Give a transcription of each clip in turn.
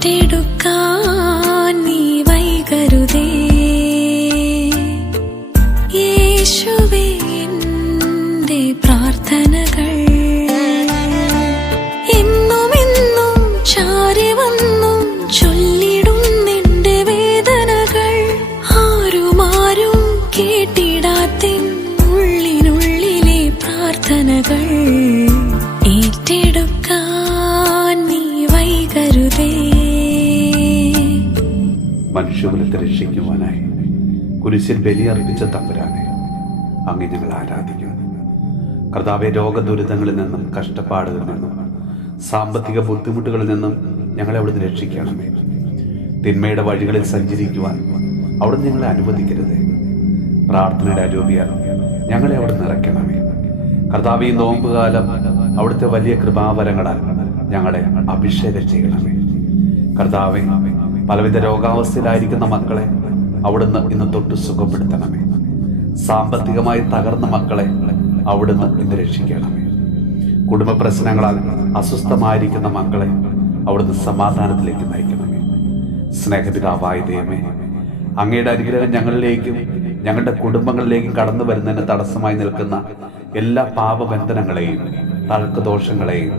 ഏറ്റെടുക്കാൻ നീ വൈകരുതേ. യേശുവേ എന്റെ പ്രാർത്ഥനകൾ എന്നുമെന്നും ചാരി വന്നും ചൊല്ലിടും നിന്റെ വേദനകൾ. ആരും കേട്ടിടാത്ത ഉള്ളിനുള്ളിലെ പ്രാർത്ഥനകൾ ഏറ്റെടുക്കാൻ നീ വൈകരുതേ. മനുഷ്യകുലത്തെ രക്ഷിക്കുവാനായി കുരിശിൽ ബലിയർപ്പിച്ച തമ്പുരാനെ അങ്ങ് ഞങ്ങൾ ആരാധിക്കുന്നു. കർത്താവെ, രോഗദുരിതങ്ങളിൽ നിന്നും കഷ്ടപ്പാടുകളിൽ നിന്നും സാമ്പത്തിക ബുദ്ധിമുട്ടുകളിൽ നിന്നും ഞങ്ങളെ അവിടുന്ന് രക്ഷിക്കണമേ. തിന്മയുടെ വഴികളിൽ സഞ്ചരിക്കുവാൻ അവിടുന്ന് ഞങ്ങളെ അനുവദിക്കരുതേ. പ്രാർത്ഥനയുടെ അരൂപിയാൽ ഞങ്ങളെ അവിടെ നിറയ്ക്കണമേ. കർത്താവെ, ഈ നോമ്പുകാലം അവിടുത്തെ വലിയ കൃപാവരങ്ങളാൽ ഞങ്ങളെ അഭിഷേകം ചെയ്യണമേ. കർത്താവെ, പലവിധ രോഗാവസ്ഥയിലായിരിക്കുന്ന മക്കളെ അവിടുന്ന് ഇന്ന് തൊട്ട് സുഖപ്പെടുത്തണമേ. സാമ്പത്തികമായി തകർന്ന മക്കളെ അവിടുന്ന് ഇന്ന് രക്ഷിക്കണമേ. കുടുംബ പ്രശ്നങ്ങളാൽ അസ്വസ്ഥമായിരിക്കുന്ന മക്കളെ അവിടുന്ന് സമാധാനത്തിലേക്ക് നയിക്കണമേ. സ്നേഹപിതാവായ ദൈവമേ, അങ്ങയുടെ അനുഗ്രഹം ഞങ്ങളിലേക്കും ഞങ്ങളുടെ കുടുംബങ്ങളിലേക്കും കടന്നു വരുന്നതിന് തടസ്സമായി നിൽക്കുന്ന എല്ലാ പാപബന്ധനങ്ങളെയും തഴക്കദോഷങ്ങളെയും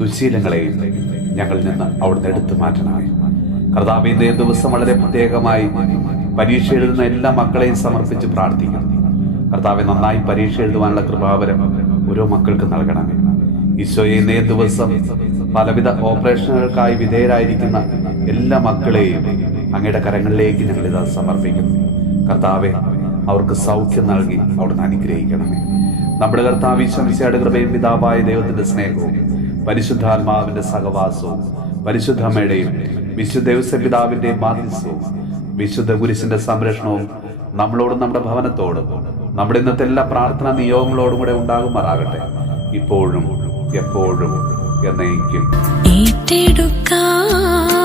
ദുശീലങ്ങളെയും ഞങ്ങളിൽ നിന്ന് അവിടുന്ന് എടുത്തു മാറ്റണമേ. കർത്താവേ, ഇന്നേ ദിവസം വളരെ പ്രത്യേകമായി പരീക്ഷ എഴുതുന്ന എല്ലാ മക്കളെയും സമർപ്പിച്ച് പ്രാർത്ഥിക്കുന്നു. കർത്താവെ, നന്നായി പരീക്ഷ എഴുതുവാനുള്ള കൃപാവരം ഓരോ മക്കൾക്ക് നൽകണമേ. ഈശോയെ, ഇന്നേ ദിവസം പലവിധ ഓപ്പറേഷനുകൾക്കായി വിധേയരായിരിക്കുന്ന എല്ലാ മക്കളെയും അങ്ങയുടെ കരങ്ങളിലേക്ക് ഞങ്ങളിതാ സമർപ്പിക്കുന്നു. കർത്താവെ, അവർക്ക് സൗഖ്യം നൽകി അവിടുന്ന് അനുഗ്രഹിക്കണമേ. നമ്മുടെ കർത്താവ് ഈശോ മിശിഹായുടെ കൃപയും പിതാവായ ദൈവത്തിന്റെ സ്നേഹവും പരിശുദ്ധാത്മാവിന്റെ സഹവാസവും പരിശുദ്ധ അമ്മയുടെയും വിശുദ്ധ ദേവസ്വപിതാവിന്റെയും മാധ്യസ്ഥവും വിശുദ്ധ കുരിശിന്റെ സംരക്ഷണവും നമ്മളോടും നമ്മുടെ ഭവനത്തോടും നമ്മുടെ ഇന്നത്തെ എല്ലാ പ്രാർത്ഥനാ നിയോഗങ്ങളോടും കൂടെ ഉണ്ടാകുമാറാകട്ടെ, ഇപ്പോഴും എപ്പോഴും എന്നേക്കും. ഏറ്റെടുക്കാം